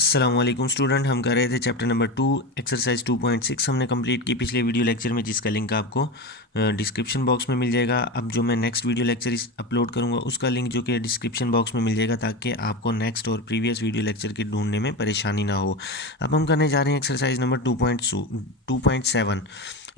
अस्सलाम वालेकुम स्टूडेंट। हम कर रहे थे चैप्टर नंबर 2 एक्सरसाइज 2.6 हमने कंप्लीट की पिछले वीडियो लेक्चर में, जिसका लिंक आपको डिस्क्रिप्शन बॉक्स में मिल जाएगा। अब जो मैं नेक्स्ट वीडियो लेक्चर अपलोड करूंगा उसका लिंक जो कि डिस्क्रिप्शन बॉक्स में मिल जाएगा, ताकि आपको नेक्स्ट और प्रीवियस वीडियो लेक्चर के ढूंढने में परेशानी ना हो। अब हम करने जा रहे हैं एक्सरसाइज नंबर 2.7।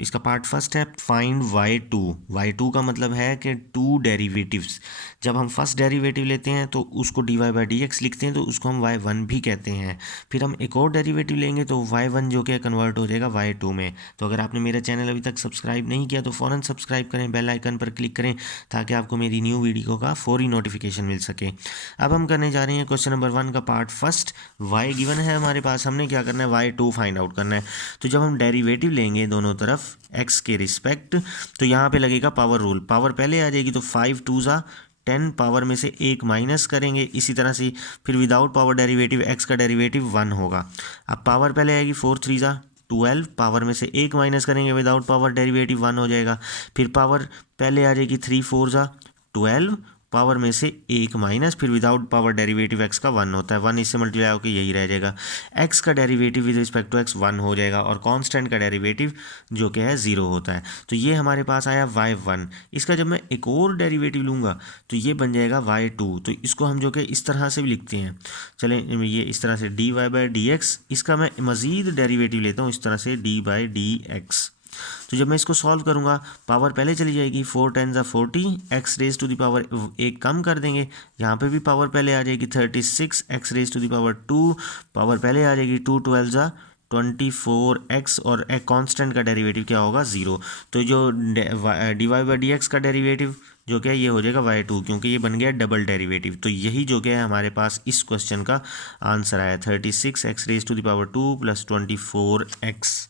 इसका पार्ट फर्स्ट है फाइंड y2। y2 का मतलब है कि टू डेरिवेटिव्स। जब हम फर्स्ट डेरिवेटिव लेते हैं तो उसको dy/dx लिखते हैं, तो उसको हम y1 भी कहते हैं। फिर हम एक और डेरिवेटिव लेंगे तो y1 जो कि कन्वर्ट हो जाएगा y2 में। तो अगर आपने मेरा चैनल अभी तक सब्सक्राइब नहीं किया तो फ़ौरन सब्सक्राइब करें, बेल आइकन पर क्लिक करें, ताकि आपको मेरी न्यू वीडियो का फौरी नोटिफिकेशन मिल सके। अब हम करने जा रहे हैं क्वेश्चन नंबर 1 का पार्ट फर्स्ट। y गिवन है हमारे पास, हमने क्या करना है, y2 फाइंड आउट करना है। तो जब हम डेरिवेटिव लेंगे दोनों तरफ x के रिस्पेक्ट, तो यहाँ पे लगेगा पावर रूल। पावर पहले आ जाएगी तो 5 2 ज़ा 10, पावर में से एक माइनस करेंगे इसी तरह से। फिर विदाउट पावर डेरिवेटिव x का डेरिवेटिव 1 होगा। अब पावर पहले आएगी 4 3 ज़ा 12, पावर में से एक माइनस करेंगे, विदाउट पावर डेरिवेटिव 1 हो जाएगा। फिर पावर पहले आ जाएगी 3 4 ज़ा 12, पावर में से एक माइनस, फिर विदाउट पावर डेरिवेटिव x का 1 होता है, 1 इससे मल्टीप्लाई होकर यही रह जाएगा। x का derivative with respect to x 1 हो जाएगा, और कांस्टेंट का डेरिवेटिव जो कि है 0 होता है। तो ये हमारे पास आया y1। इसका जब मैं एक और डेरिवेटिव लूँगा तो ये बन जाएगा y2। तो इसको हम जो कि इस तरह से भी लिखते हैं, चलें ये इस तरह से dy/dx। इसका मैं मज़ीद डेरिवेटिव लेता हूँ इस तरह से d/dx। तो जब मैं इसको सॉल्व करूंगा, पावर पहले चली जाएगी 4 10 ज़ा 40, x raise to the power एक कम कर देंगे, यहाँ पे भी पावर पहले आ जाएगी 36, x raise to the power 2, power पहले आ जाएगी 2 12 ज़ा 24x, और एक कांस्टेंट का डेरिवेटिव क्या होगा 0। तो जो dy/dx का डेरिवेटिव जो क्या ये हो जाएगा y2, क्योंकि ये बन गया डबल डेरिवेटिव। तो यही जो क्या है हमारे पास इस क्वेश्चन का आंसर आया, 36 x raise to the power 2 plus 24x।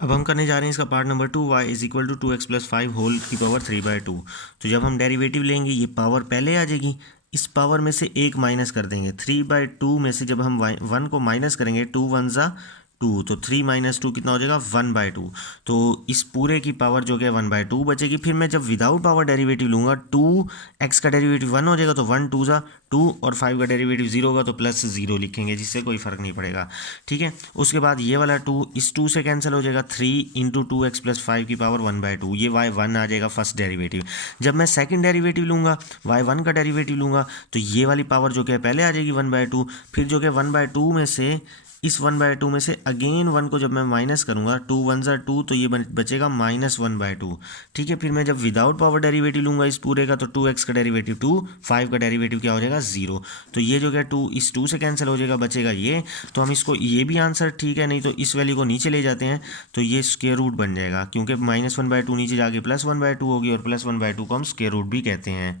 अब हम करने जा रहे हैं इसका part number 2, y is equal to 2x plus 5 whole की पावर 3/2। तो जब हम डेरिवेटिव लेंगे ये पावर पहले आ जाएगी, इस पावर में से एक माइनस कर देंगे। 3/2 में से जब हम 1 को माइनस करेंगे, 2 1 ज़ा 2, तो 3 - 2 कितना हो जाएगा 1/2। तो इस पूरे की पावर जो कि 1/2 बचेगी। फिर मैं जब विदाउट पावर डेरिवेटिव लूँगा, 2x का डेरिवेटिव 1 हो जाएगा, तो 1 2 ज़ा 2, और 5 का डेरिवेटिव 0 होगा तो प्लस 0 लिखेंगे, जिससे कोई फ़र्क नहीं पड़ेगा। ठीक है, उसके बाद ये वाला 2 इस 2 से कैंसिल हो जाएगा, 3 × 2x प्लस 5 की पावर 1/2, ये y1 आ जाएगा फर्स्ट डेरिवेटिव। जब मैं सेकंड डेरिवेटिव लूँगा, y1 का डेरिवेटिव लूँगा, तो ये वाली पावर जो कि पहले आ जाएगी 1/2, फिर जो कि 1/2 में से इस 1/2 में से अगेन 1 को जब मैं माइनस करूँगा, 2 1 ज़ा 2, तो ये बचेगा -1/2। ठीक है, फिर मैं जब विदाउट पावर डेरिवेटिव लूँगा इस पूरे का, तो 2x का डेरिवेटिव 2, 5 का डेरिवेटिव क्या हो जाएगा 0। तो ये जो क्या 2 इस 2 से कैंसिल हो जाएगा, बचेगा ये। तो हम इसको, ये भी आंसर ठीक है, नहीं तो इस वैल्यू को नीचे ले जाते हैं तो ये स्क्वायर रूट बन जाएगा, क्योंकि -1/2 नीचे जाके +1/2 होगी, और +1/2 को हम स्क्वायर रूट भी कहते हैं।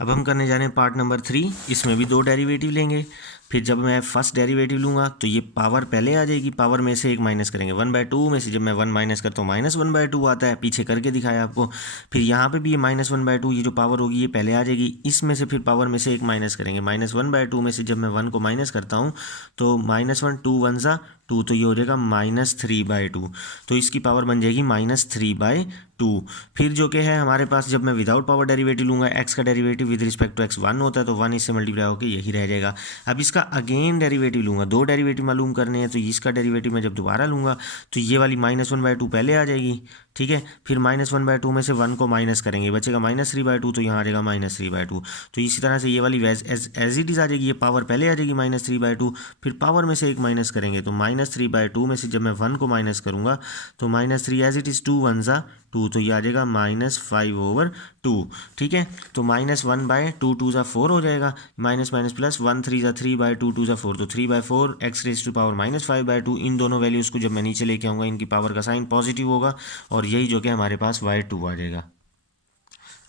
अब हम करने जा रहे हैं पार्ट नंबर 3। इसमें भी दो डेरिवेटिव लेंगे। फिर जब मैं फर्स्ट डेरिवेटिव लूँगा तो ये पावर पहले आ जाएगी, पावर में से एक माइनस करेंगे, 1/2 में से जब मैं 1 माइनस करता हूँ -1/2 आता है, पीछे करके दिखाया आपको। फिर यहाँ पे भी ये -1/2, ये जो पावर होगी ये पहले आ जाएगी, इसमें से फिर पावर में से एक माइनस करेंगे, -1/2 में से जब मैं 1 को माइनस करता हूँ तो -1 2 1 ज़ा 2, तो ये हो जाएगा -3/2। तो इसकी पावर बन जाएगी -3/2। फिर जो कि है हमारे पास, जब मैं विदाउट पावर डेरिवेटिव लूँगा, x का derivative with respect to x 1 होता है, तो 1 इससे मल्टीप्लाई होकर यही रह जाएगा। अब इसका अगेन डेरिवेटिव लूँगा, दो डेरिवेटिव मालूम करने हैं, तो इसका डेरिवेटिव मैं जब दोबारा लूँगा तो ये वाली -1/2 पहले आ जाएगी। ठीक है, फिर -1/2 में से 1 को माइनस करेंगे, बचेगा -3/2, तो यहाँ आ जाएगा -3/2। तो इसी तरह से ये वाली एज इट इज़ आ जाएगी, ये पावर पहले आ जाएगी -3/2, फिर पावर में से एक माइनस करेंगे, तो -3/2 में से जब मैं 1 को माइनस करूँगा तो -3 एज इट इज़ 2 1 ज़ा 2, तो ये आ जाएगा -5/2। ठीक है, तो -1/2 2 ज़ा 4 हो जाएगा, माइनस माइनस प्लस 1 3 ज़ा 3/2 2 ज़ा 4, तो 3/4 एक्स रेज टू पावर -5/2। इन दोनों वैल्यूज़ को जब मैं नीचे लेके आऊँगा, इनकी पावर का साइन पॉजिटिव होगा, और यही जो कि हमारे पास y2 आ जाएगा।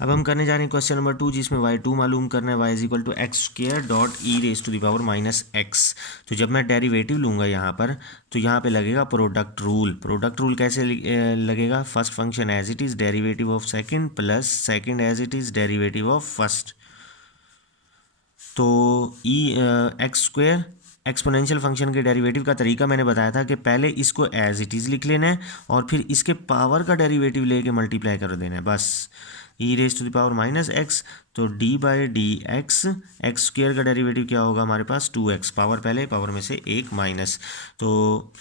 अब हम करने जा रहे हैं क्वेश्चन नंबर 2, जिसमें y2 मालूम करना है, y is equal to x².e⁻⁻x। तो जब मैं डेरिवेटिव लूँगा यहाँ पर, तो यहाँ पे लगेगा प्रोडक्ट रूल। प्रोडक्ट रूल कैसे लगेगा, first function as it is derivative of second plus second as it is derivative of first. तो x² एक्सपोनेंशियल फंक्शन के डेरिवेटिव का तरीका मैंने बताया था कि पहले इसको एज इट इज़ लिख लेना है, और फिर इसके पावर का डेरिवेटिव लेके मल्टीप्लाई कर देना है, बस। E raise to the power minus x, तो d by d x, x square का डेरिवेटिव क्या होगा हमारे पास 2x, पावर पहले पावर में से एक माइनस, तो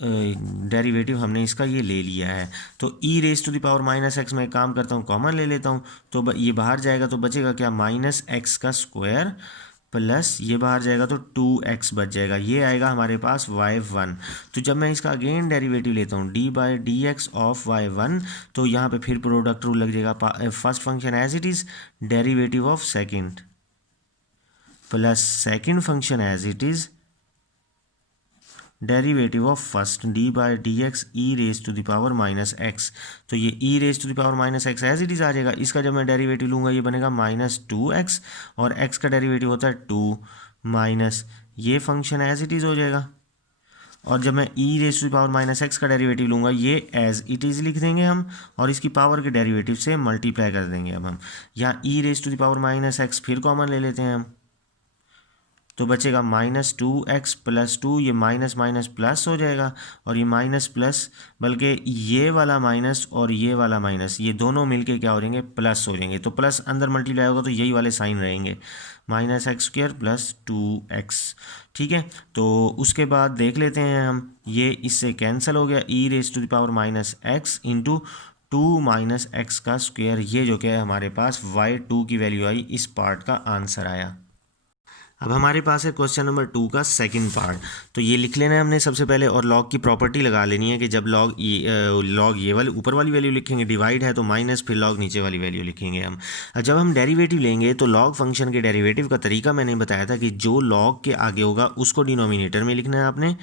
डेरिवेटिव हमने इसका ये ले लिया है। तो e raise to the power minus x में एक काम करता हूँ कॉमन ले लेता हूँ, तो ये बाहर जाएगा तो बचेगा क्या माइनस एक्स का स्क्वायर प्लस ये बाहर जाएगा तो 2x बच जाएगा, ये आएगा हमारे पास y1। तो जब मैं इसका अगेन डेरिवेटिव लेता हूँ d by d x of y1, तो यहाँ पे फिर प्रोडक्ट रूल लग जाएगा, first function as it is derivative of second plus second function as it is derivative of first d by d x e raise to the power minus x. तो ये e raise to the power minus x as it is आ जाएगा, इसका जब मैं derivative लूँगा ये बनेगा -2x, और x का डेरिवेटिव होता है 2 माइनस ये फंक्शन एज इट इज़ हो जाएगा, और जब मैं e raise to the power minus x का डेरिवेटिव लूँगा ये एज इट इज़ लिख देंगे हम, और इसकी पावर के डेरिवेटिव से मल्टीप्लाई कर देंगे। अब हम यहाँ e raise to the power minus x फिर कॉमन ले लेते हैं हम, तो बचेगा -2x प्लस 2, ये माइनस माइनस प्लस हो जाएगा, और ये माइनस प्लस, बल्कि ये वाला माइनस और ये वाला माइनस ये दोनों मिलके क्या हो जाएंगे प्लस हो जाएंगे, तो प्लस अंदर मल्टीप्लाई होगा तो यही वाले साइन रहेंगे, -x² प्लस 2x। ठीक है, तो उसके बाद देख लेते हैं हम, ये इससे कैंसिल हो गया, e raise to the power minus x into 2 minus x का स्क्वायर, ये जो क्या है हमारे पास y2 की वैल्यू आई, इस पार्ट का आंसर आया। अब हमारे पास है क्वेश्चन नंबर 2 का सेकंड पार्ट, तो ये लिख लेना है हमने सबसे पहले, और लॉग की प्रॉपर्टी लगा लेनी है कि जब लॉग ये वाली ऊपर वाली वैल्यू लिखेंगे, डिवाइड है तो माइनस, फिर लॉग नीचे वाली वैल्यू लिखेंगे हम। जब हम डेरिवेटिव लेंगे तो लॉग फंक्शन के डेरिवेटिव का तरीका मैंने बताया था कि जो लॉग के आगे होगा उसको डिनोमिनेटर में लिखना है आपने,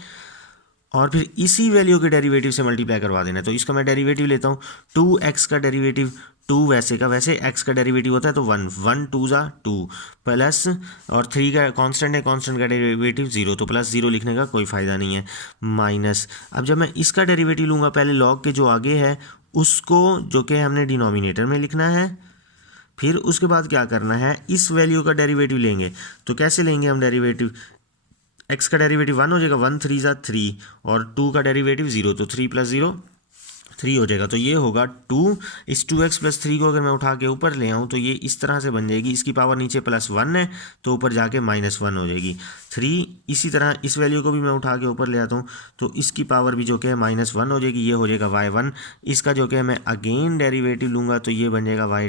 और फिर इसी वैल्यू के डेरिवेटिव से मल्टीप्लाई करवा देना है। तो इसका मैं डेरिवेटिव लेता हूँ, 2x का डेरिवेटिव 2 वैसे का वैसे, x का डेरिवेटिव होता है तो 1, 1 2 ज़ा 2 प्लस, और 3 का कांस्टेंट है, कांस्टेंट का डेरिवेटिव 0, तो प्लस 0 लिखने का कोई फ़ायदा नहीं है, माइनस। अब जब मैं इसका डेरिवेटिव लूँगा, पहले लॉग के जो आगे है उसको जो कि हमने डिनोमिनेटर में लिखना है, फिर उसके बाद क्या करना है, इस वैल्यू का डेरिवेटिव लेंगे। तो कैसे लेंगे हम डेरिवेटिव, x का डेरिवेटिव 1 हो जाएगा, 1 3 ज़ा 3, और 2 का डेरिवेटिव 0, तो 3 + 0 3 हो जाएगा, तो ये होगा 2। इस 2x + 3 को अगर मैं उठा के ऊपर ले आऊँ तो ये इस तरह से बन जाएगी, इसकी पावर नीचे +1 है तो ऊपर जाके -1 हो जाएगी 3। इसी तरह इस वैल्यू को भी मैं उठा के ऊपर ले आता हूँ तो इसकी पावर भी जो कि है -1 हो जाएगी, ये हो जाएगा y1। इसका जो कि है मैं अगेन डेरिवेटिव लूँगा तो ये बन जाएगा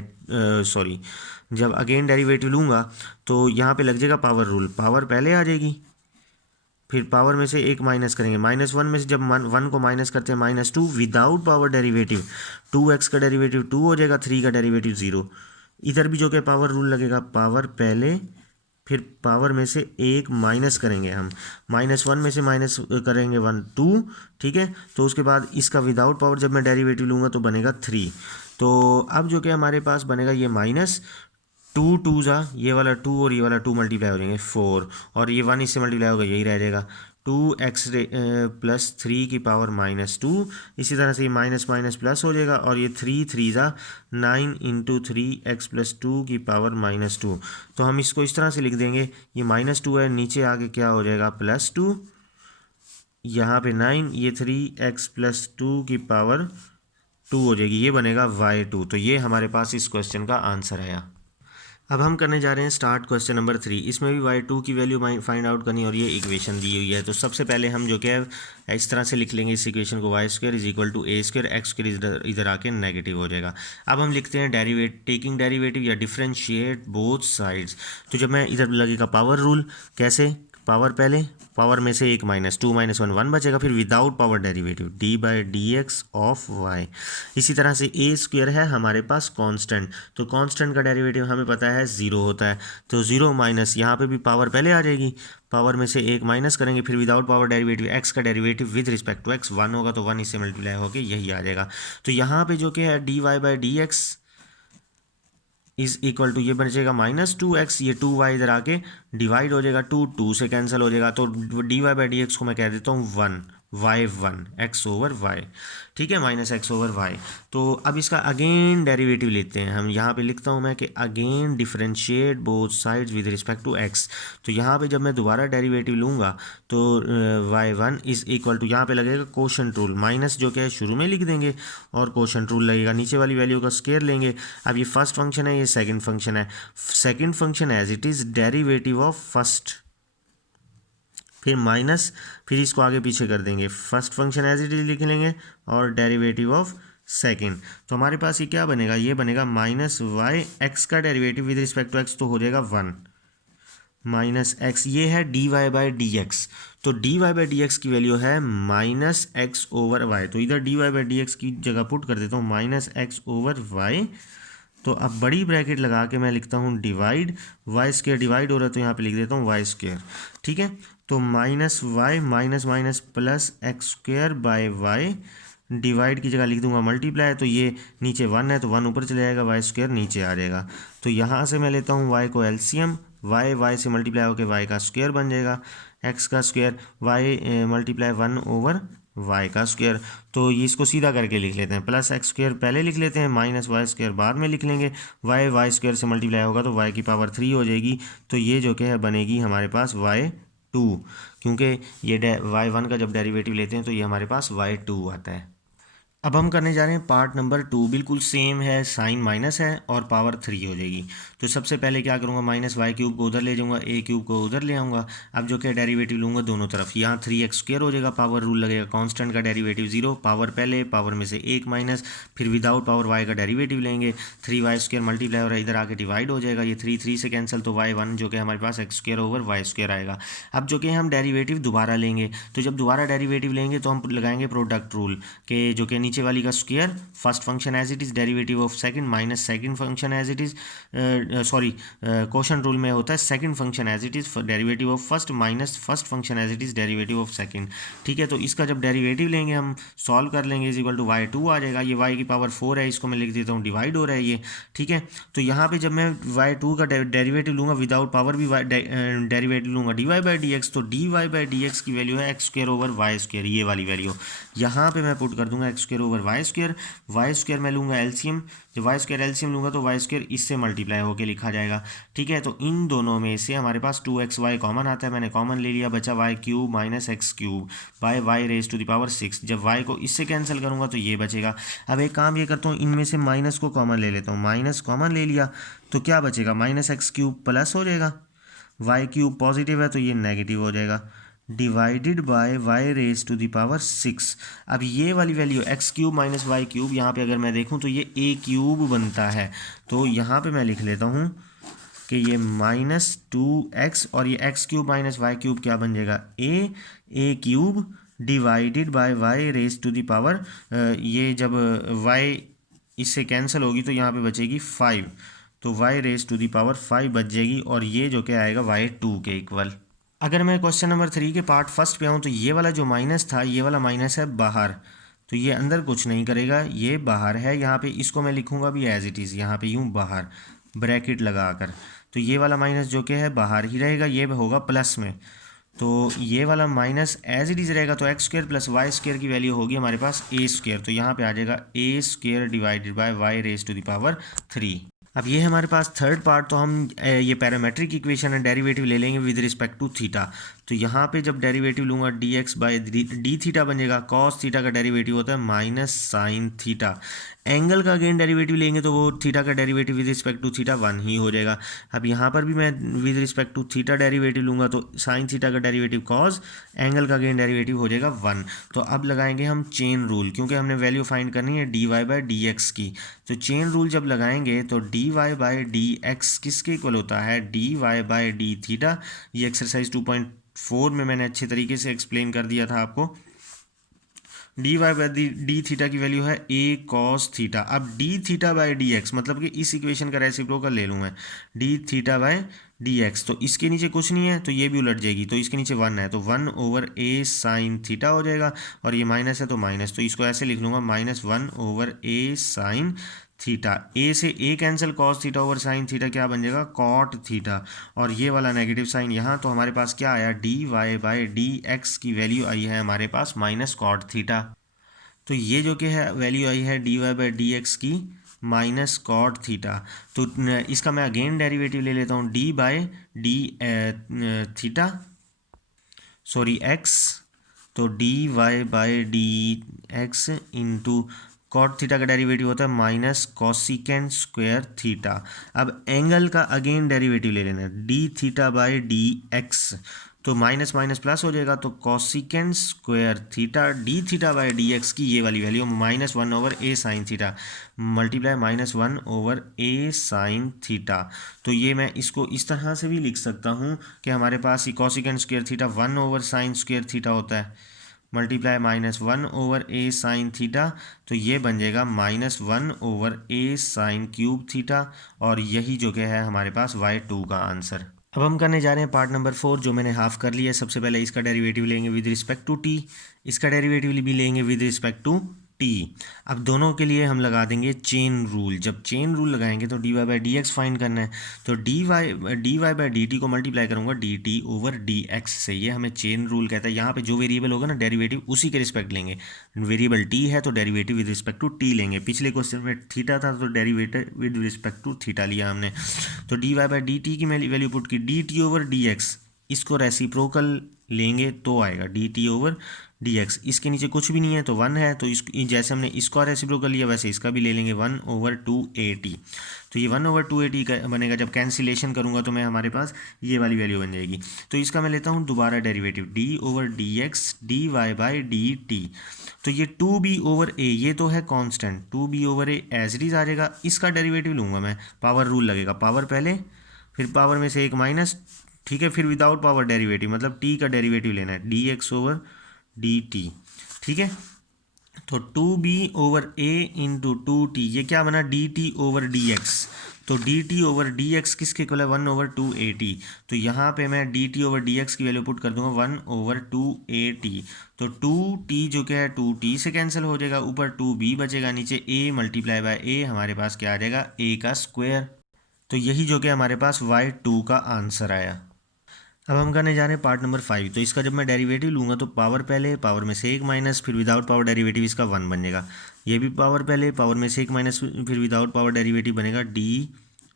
जब अगेन डेरिवेटिव लूँगा तो यहाँ पे लग जाएगा पावर रूल, पावर पहले आ जाएगी, फिर पावर में से एक माइनस करेंगे, -1 में से जब 1 को माइनस करते हैं -2, विदाउट पावर डेरिवेटिव 2x का डेरिवेटिव 2 हो जाएगा, 3 का डेरिवेटिव 0। इधर भी जो कि पावर रूल लगेगा, पावर पहले फिर पावर में से एक माइनस करेंगे हम, -1 में से माइनस करेंगे 1 2, ठीक है। तो उसके बाद इसका विदाउट पावर जब मैं डेरिवेटिव लूँगा तो बनेगा 3। तो अब जो कि हमारे पास बनेगा ये -2 2 ज़ा ये वाला 2 और ये वाला 2 मल्टीप्लाई हो जाएंगे 4, और ये 1 इससे मल्टीप्लाई होगा, यही रह जाएगा 2x + 3 की पावर -2। इसी तरह से ये माइनस माइनस प्लस हो जाएगा, और ये 3 3 ज़ा 9 × 3x + 2 की पावर -2। तो हम इसको इस तरह से लिख देंगे, ये -2 है, नीचे आके क्या हो जाएगा +2, यहाँ पे 9, ये 3x + 2 की पावर 2 हो जाएगी, ये बनेगा y2। तो ये हमारे पास इस क्वेश्चन का आंसर आया। अब हम करने जा रहे हैं स्टार्ट क्वेश्चन नंबर 3, इसमें भी y2 की वैल्यू फाइंड आउट करनी और ये इक्वेशन दी हुई है। तो सबसे पहले हम जो क्या है इस तरह से लिख लेंगे इस इक्वेशन को, y² = a², x² इधर आके नेगेटिव हो जाएगा। अब हम लिखते हैं टेकिंग डेरिवेटिव या डिफरेंशिएट बोथ साइड्स। तो जब मैं इधर लगेगा पावर रूल, कैसे, पावर पहले, पावर में से एक -2 -1 1 बचेगा, फिर without power derivative d/dx of y। इसी तरह से a² है हमारे पास कांस्टेंट, तो कांस्टेंट का डेरिवेटिव हमें पता है 0 होता है, तो 0 माइनस, यहाँ पे भी पावर पहले आ जाएगी, पावर में से एक माइनस करेंगे, फिर विदाउट पावर डेरिवेटिव x का derivative with respect to x 1 होगा, तो 1 इससे मल्टीप्लाई होकर यही आ जाएगा। तो यहाँ पे जो कि है dy/dx = ये बन जाएगा -2x, ये 2y इधर आके डिवाइड हो जाएगा, 2 2 से कैंसिल हो जाएगा, तो dy/dx को मैं कह देता हूँ 1, y1 x ओवर y, ठीक है, माइनस x ओवर y। तो अब इसका अगेन डेरिवेटिव लेते हैं हम। यहाँ पे लिखता हूँ मैं कि again differentiate both sides with respect to x। तो यहाँ पे जब मैं दोबारा डेरिवेटिव लूँगा तो y1 इज़ इक्वल टू, यहाँ पे लगेगा कोशेंट रूल, माइनस जो क्या है शुरू में लिख देंगे और कोशेंट रूल लगेगा, नीचे वाली वैल्यू का स्क्वायर लेंगे। अब ये फर्स्ट फंक्शन है, ये सेकंड फंक्शन है। Second function as it is derivative of first, फिर माइनस, फिर इसको आगे पीछे कर देंगे, first function as it is लिख लेंगे और डेरिवेटिव ऑफ सेकंड। तो हमारे पास ये क्या बनेगा, ये बनेगा माइनस वाई, एक्स का derivative with respect to x तो हो जाएगा 1 माइनस एक्स, ये है d y by d x. तो d y by d x की वैल्यू है माइनस एक्स ओवर वाई। तो इधर d y by d x की जगह पुट कर देता हूँ माइनस एक्स ओवर वाई। तो अब बड़ी ब्रैकेट लगा के मैं लिखता हूँ डिवाइड, वाई स्क्वायर डिवाइड हो रहा है तो यहाँ पे लिख देता हूँ वाई स्क्वायर, ठीक है। तो minus y minus minus plus x square by y, divide की जगह लिख दूंगा मल्टीप्लाई, तो ये नीचे 1 है तो 1 ऊपर चले जाएगा, वाई स्क्वायर नीचे आ जाएगा। तो यहाँ से मैं लेता हूँ वाई को एलसीएम, वाई से मल्टीप्लाई होकर वाई का स्क्वायर बन जाएगा, एक्स का square, y multiply 1 over y का स्क्वायर। तो ये इसको सीधा करके लिख लेते हैं, प्लस एक्स स्क्वायर पहले लिख लेते हैं, माइनस वाई स्क्वायर बाद में लिख लेंगे। वाई स्क्वायर से मल्टीप्लाई होगा तो वाई की पावर 3 हो जाएगी। तो ये जो क्या है बनेगी हमारे पास y2, क्योंकि ये y1 का जब डेरिवेटिव लेते हैं तो ये हमारे पास y2 आता है। अब हम करने जा रहे हैं पार्ट नंबर 2, बिल्कुल सेम है, साइन माइनस है और पावर 3 हो जाएगी। तो सबसे पहले क्या करूँगा, माइनस वाई क्यूब को उधर ले जाऊँगा, ए क्यूब को उधर ले आऊँगा। अब जो क्या डेरिवेटिव लूँगा दोनों तरफ, यहाँ 3x स्क्वायर हो जाएगा, पावर रूल लगेगा, कांस्टेंट का डेरिवेटिव 0, पावर पहले, पावर में से 1 माइनस, फिर विदाउट पावर y का डेरिवेटिव लेंगे, 3y स्क्वायर मल्टीप्लाई और इधर आके डिवाइड हो जाएगा, ये 3 से कैंसिल, तो y1 जो कि हमारे पास x square over y square आएगा। अब जो कि हम डेरिवेटिव दोबारा लेंगे, तो जब दोबारा डेरिवेटिव लेंगे तो हम लगाएंगे प्रोडक्ट रूल के, जो कि नीचे वाली का square, first function as it is derivative of second minus second function as it is, sorry quotient rule में होता है second function as it is derivative of first minus first function as it is derivative of second, ठीक है। तो इसका जब derivative लेंगे हम, सॉल्व कर लेंगे, इज इक्वल टू y2 आ जाएगा। ये y की पावर 4 है, इसको मैं लिख देता हूँ डिवाइड हो रहा है ये, ठीक है। तो यहाँ पे जब मैं y2 का डेरिवेटिव लूँगा विदाउट पावर भी डेरिवेटिव लूँगा d y by d x, तो d y by d x की वैल्यू है x square over y square, ये वाली वैल्यू यहाँ पे मैं पुट कर दूंगा x square over y square मैं लूँगा एलसीएम, जब वाई स्क्वायर एलसीएम लूँगा तो वाई स्क्वायर इससे मल्टीप्लाई होकर लिखा जाएगा, ठीक है। तो इन दोनों में से हमारे पास 2xy कॉमन आता है, मैंने कॉमन ले लिया, बचा y cube minus x cube by y raise to the power 6। जब वाई को इससे कैंसिल करूँगा तो ये बचेगा। अब एक काम ये करता हूँ, इनमें से माइनस को कॉमन ले लेता हूँ, माइनस कॉमन ले लिया तो क्या बचेगा, माइनस एक्स क्यूब प्लस हो जाएगा, वाई क्यूब पॉजिटिव है तो ये नेगेटिव हो जाएगा, divided by y raise to the power 6। अब ये वाली value x cube minus y cube, यहाँ पे अगर मैं देखूँ तो ये ए क्यूब बनता है, तो यहाँ पे मैं लिख लेता हूँ कि ये -2x और ये x cube minus y cube क्या बन जाएगा, a cube divided by y raise to the power, ये जब वाई इससे कैंसिल होगी तो यहाँ पे बचेगी 5, तो y raise to the power 5 बच जाएगी, और ये जो क्या आएगा y2 के इक्वल। अगर मैं क्वेश्चन नंबर 3 के पार्ट फर्स्ट पे आऊँ तो ये वाला जो माइनस था, ये वाला माइनस है बाहर, तो ये अंदर कुछ नहीं करेगा, ये बाहर है, यहाँ पे इसको मैं लिखूँगा भी एज इट इज़, यहाँ पे यूँ बाहर ब्रैकेट लगा कर, तो ये वाला माइनस जो कि है बाहर ही रहेगा, ये होगा प्लस में, तो ये वाला माइनस एज इट इज़ रहेगा, तो x square plus y square की वैल्यू होगी हमारे पास ए स्क्वायर, तो यहाँ पे आ जाएगा a square divided by y raise to the power 3। अब ये है हमारे पास थर्ड पार्ट, तो हम ये पैरामेट्रिक इक्वेशन है, डेरिवेटिव ले लेंगे विद रिस्पेक्ट टू थीटा। तो यहाँ पे जब डेरिवेटिव लूँगा d x by d theta बन जाएगा, कॉस थीटा का डेरिवेटिव होता है माइनस साइन थीटा, एंगल का अगेन डेरिवेटिव लेंगे तो वो थीटा का derivative with respect to theta 1 ही हो जाएगा। अब यहाँ पर भी मैं with respect to theta derivative लूँगा तो साइन थीटा का डेरिवेटिव कॉस, एंगल का अगेन डेरिवेटिव हो जाएगा 1। तो अब लगाएंगे हम चेन रूल, क्योंकि हमने वैल्यू फाइंड करनी है d y by d x की। तो चेन रूल जब लगाएंगे तो d y by d x किसके इक्वल होता है, d y by d theta. ये एक्सरसाइज 2.4 में मैंने अच्छे तरीके से एक्सप्लेन कर दिया था आपको। D y by d theta की वैल्यू है ए कॉस थीटा। अब d theta by d x मतलब कि इस इक्वेशन का रेसिप्रोकल ले लूँ मैं, d theta by d x, तो इसके नीचे कुछ नहीं है तो ये भी उलट जाएगी, तो इसके नीचे 1 है तो 1 ओवर ए साइन थीटा हो जाएगा, और ये माइनस है तो माइनस, तो इसको ऐसे लिख लूँगा -1 over a sine theta, a से a cancel, cos theta over sine theta क्या बन जाएगा, कॉट थीटा, और ये वाला नेगेटिव साइन यहाँ, तो हमारे पास क्या आया, d y by d x की वैल्यू आई है हमारे पास माइनस कॉट थीटा। तो ये जो कि है वैल्यू आई है d y by d x की माइनस कॉट थीटा। तो इसका मैं अगेन डेरिवेटिव ले लेता हूँ, d by d theta, sorry x, तो d y by d x into cot theta का डेरिवेटिव होता है माइनस कॉसिकेंट स्क्वायर थीटा। अब एंगल का अगेन डेरिवेटिव ले लेना है, d theta by d x, तो माइनस माइनस प्लस हो जाएगा, तो cosecant square theta d theta by d x की ये वाली value minus one over a sine theta multiply minus one over a sine theta. तो ये मैं इसको इस तरह से भी लिख सकता हूँ कि हमारे पास cosecant square theta one over sine square theta होता है multiply minus one over a sine theta, तो ये बन जाएगा minus one over a sine cube theta, और यही जो कि है हमारे पास y2 का आंसर। अब हम करने जा रहे हैं पार्ट नंबर 4, जो मैंने हाफ कर लिया है। सबसे पहले इसका डेरिवेटिव लेंगे विद रिस्पेक्ट टू टी, इसका डेरिवेटिव भी लेंगे विद रिस्पेक्ट टू टी। अब दोनों के लिए हम लगा देंगे चेन रूल। जब चेन रूल लगाएंगे तो d y by d x find करना है, तो d y by d t को मल्टीप्लाई करूंगा d t over d x से, ये हमें चेन रूल कहता है। यहाँ पे जो वेरिएबल होगा ना डेरिवेटिव उसी के रिस्पेक्ट लेंगे, वेरिएबल टी है तो derivative with respect to t लेंगे। पिछले क्वेश्चन में थीटा था तो derivative with respect to theta लिया हमने। तो d y by d t की वैल्यू पुट की d t over d x, इसको रेसिप्रोकल लेंगे तो आएगा d t over d x, इसके नीचे कुछ भी नहीं है तो वन है, तो इस जैसे हमने इसको रेसिप्रोकल लिया वैसे इसका भी ले लेंगे one over two a t. तो ये one over two a t बनेगा, जब कैंसिलेशन करूंगा तो मैं हमारे पास ये वाली वैल्यू बन जाएगी। तो इसका मैं लेता हूँ दोबारा derivative, d over d x d y by d t, तो ये टू बी ओवर ए, ये तो है constant, two b over a as it is आ जाएगा। इसका डेरिवेटिव लूँगा मैं, पावर रूल लगेगा, पावर पहले फिर पावर में से एक माइनस, ठीक है, फिर विदाउट पावर डेरिवेटिव, मतलब टी का डेरिवेटिव लेना है, d x over d t, ठीक है। तो two b over a into two t, ये क्या बना, d t over d x, तो d t over d x किसके इक्वल है, one over two a t, तो यहाँ पे मैं d t over d x की वैल्यू पुट कर दूंगा one over two a t, तो टू टी जो क्या है टू टी से कैंसिल हो जाएगा, ऊपर टू बी बचेगा, नीचे ए मल्टीप्लाई बाय ए, हमारे पास क्या आ जाएगा, ए का स्क्वायर। तो यही जो कि हमारे पास y2 का आंसर आया। अब हम करने जा रहे हैं पार्ट नंबर 5। तो इसका जब मैं डेरिवेटिव लूँगा तो पावर पहले, पावर में से एक माइनस, फिर विदाउट पावर डेरिवेटिव इसका वन बन जाएगा। ये भी पावर पहले, पावर में से एक माइनस, फिर विदाउट पावर डेरिवेटिव बनेगा d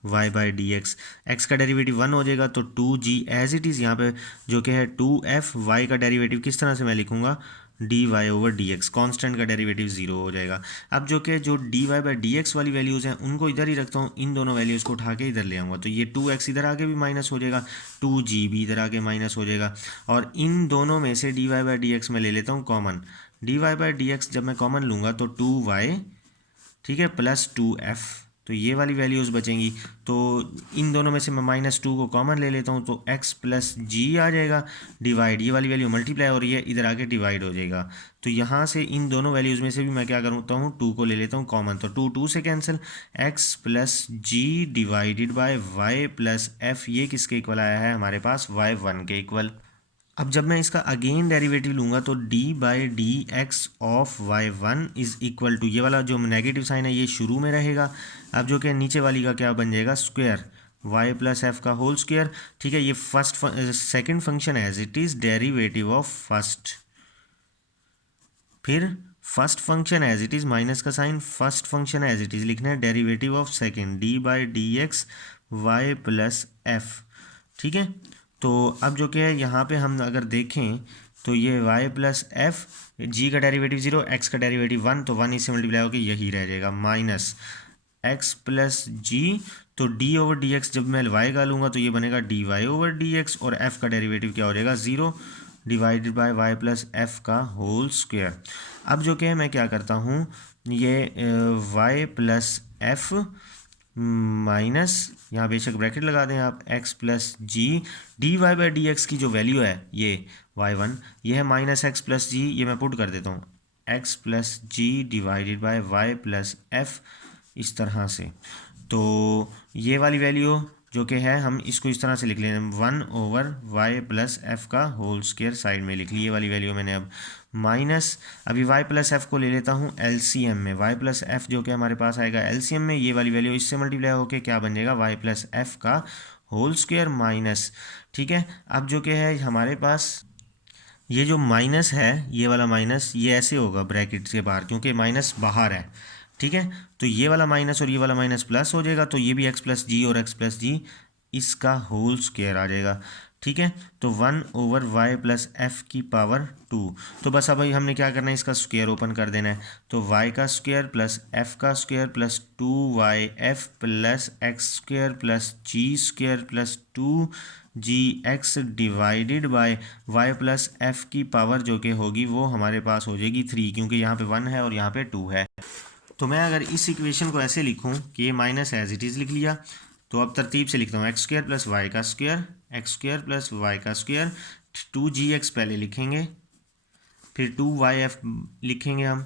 y by d x, x का डेरिवेटिव वन हो जाएगा, तो two g as it is यहाँ पे जो कि है टू एफ, वाई का डेरिवेटिव किस तरह से मैं लिखूँगा, d y over d x, constant का डेरिवेटिव जीरो हो जाएगा। अब जो कि जो d y by d x वाली वैल्यूज़ हैं उनको इधर ही रखता हूँ, इन दोनों वैल्यूज़ को उठा के इधर ले आऊँगा, तो ये टू एक्स इधर आके भी माइनस हो जाएगा, टू जी भी इधर आके माइनस हो जाएगा, और इन दोनों में से d y by d x में ले लेता हूँ common, d y by d x जब मैं कॉमन लूँगा तो टू वाई, ठीक है, प्लस टू एफ, तो ये वाली वैल्यूज़ बचेंगी। तो इन दोनों में से मैं माइनस टू को कॉमन ले लेता हूँ, तो एक्स प्लस जी आ जाएगा, डिवाइड, ये वाली वैल्यू मल्टीप्लाई हो रही है, इधर आके डिवाइड हो जाएगा। तो यहाँ से इन दोनों वैल्यूज़ में से भी मैं क्या करता हूँ, टू को ले लेता हूँ कॉमन, तो टू टू से cancel, x plus g divided by y plus f, ये किसके इक्वल आया है हमारे पास, वाई वन के इक्वल। अब जब मैं इसका अगेन डेरिवेटिव लूँगा तो d by d x of y one is equal to, ये वाला जो नेगेटिव साइन है ये शुरू में रहेगा, अब जो कि नीचे वाली का क्या बन जाएगा, स्क्वायर y प्लस एफ का होल स्क्वायर, ठीक है। ये first second function as it is derivative of first, फिर first function as it is minus का sine, first function as it is लिखना है derivative of second, d by d x y plus f, ठीक है। तो अब जो कि है यहाँ पे हम अगर देखें तो ये y प्लस एफ, जी का डेरिवेटिव जीरो, एक्स का डेरिवेटिव वन, तो वन इससे मल्टीप्लाई होकर यही रह जाएगा, माइनस एक्स प्लस जी, तो d ओवर डी एक्स जब मैं y का लूँगा तो ये बनेगा d y over d x, और f का डेरिवेटिव क्या हो जाएगा, zero divided by y plus f का होल स्क्वायर। अब जो कि है मैं क्या करता हूँ, ये y प्लस एफ माइनस, यहाँ बेशक ब्रैकेट लगा दें आप, x plus g, d y by d x की जो वैल्यू है ये y1, ये है माइनस एक्स प्लस जी, ये मैं पुट कर देता हूँ, x plus g divided by y plus f, इस तरह से। तो ये वाली वैल्यू जो कि है, हम इसको इस तरह से लिख लें, 1/y प्लस एफ़ का होल स्क्वायर साइड में लिख ली, ये वाली वैल्यू मैंने अब माइनस, अभी y प्लस एफ़ को ले लेता हूँ एलसीएम में, y प्लस एफ़ जो कि हमारे पास आएगा एलसीएम में, ये वाली वैल्यू इससे मल्टीप्लाई होकर क्या बन जाएगा, y प्लस एफ़ का होल स्क्वायर माइनस, ठीक है। अब जो कि है हमारे पास ये जो माइनस है, ये वाला माइनस ये ऐसे होगा ब्रैकेट के बाहर, क्योंकि माइनस बाहर है, ठीक है। तो ये वाला माइनस और ये वाला माइनस प्लस हो जाएगा, तो ये भी एक्स प्लस जी और एक्स प्लस जी इसका होल स्क्वायर आ जाएगा, ठीक है। तो 1/y प्लस एफ़ की पावर 2। तो बस अब भाई हमने क्या करना है, इसका स्क्वायर ओपन कर देना है, तो y का स्क्वायर प्लस एफ़ का स्क्वायर प्लस 2yf प्लस x square plus g square plus 2gx divided by y plus f की पावर जो कि होगी वो हमारे पास हो जाएगी 3, क्योंकि यहाँ पे 1 है और यहाँ पे 2 है। तो मैं अगर इस इक्वेशन को ऐसे लिखूं कि ये माइनस एज इट इज़ लिख लिया, तो अब तरतीब से लिखता हूँ, एक्स स्क्वायर प्लस वाई का square, x square plus y का स्क्वायर, 2gx पहले लिखेंगे, फिर 2yf लिखेंगे हम,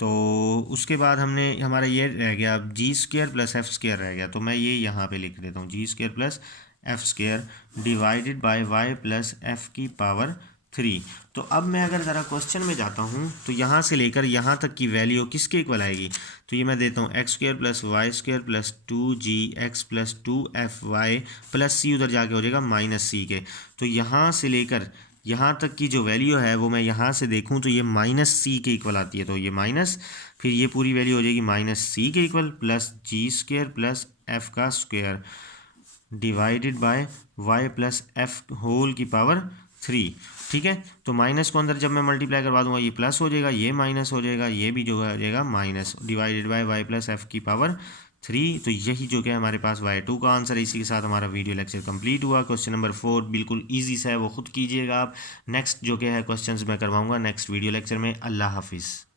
तो उसके बाद हमने हमारा ये रह गया, अब जी स्क्वायर प्लस एफ़ स्क्वायर रह गया, तो मैं ये यहाँ पे लिख देता हूँ, g square plus f square divided by y plus f की पावर 3। तो अब मैं अगर ज़रा क्वेश्चन में जाता हूँ, तो यहाँ से लेकर यहाँ तक की वैल्यू किसके इक्वल आएगी, तो ये मैं देता हूँ x square plus y square plus 2gx plus 2fy plus c उधर जाके हो जाएगा माइनस सी के। तो यहाँ से लेकर यहाँ तक की जो वैल्यू है वो मैं यहाँ से देखूँ तो ये माइनस सी के इक्वल आती है, तो ये माइनस, फिर ये पूरी वैल्यू हो जाएगी माइनस सी के equal plus g square plus f का square divided by y plus f whole की पावर 3, ठीक है। तो माइनस को अंदर जब मैं मल्टीप्लाई करवा दूंगा ये प्लस हो जाएगा, ये माइनस हो जाएगा, ये भी जो हो जाएगा minus, divided by y plus f की पावर 3। तो यही जो कि हमारे पास y2 का आंसर है। इसी के साथ हमारा वीडियो लेक्चर कंप्लीट हुआ। क्वेश्चन नंबर 4 बिल्कुल इजी सा है, वो खुद कीजिएगा आप। नेक्स्ट जो कि है क्वेश्चंस मैं करवाऊंगा नेक्स्ट वीडियो लेक्चर में। अल्लाह हाफिज़।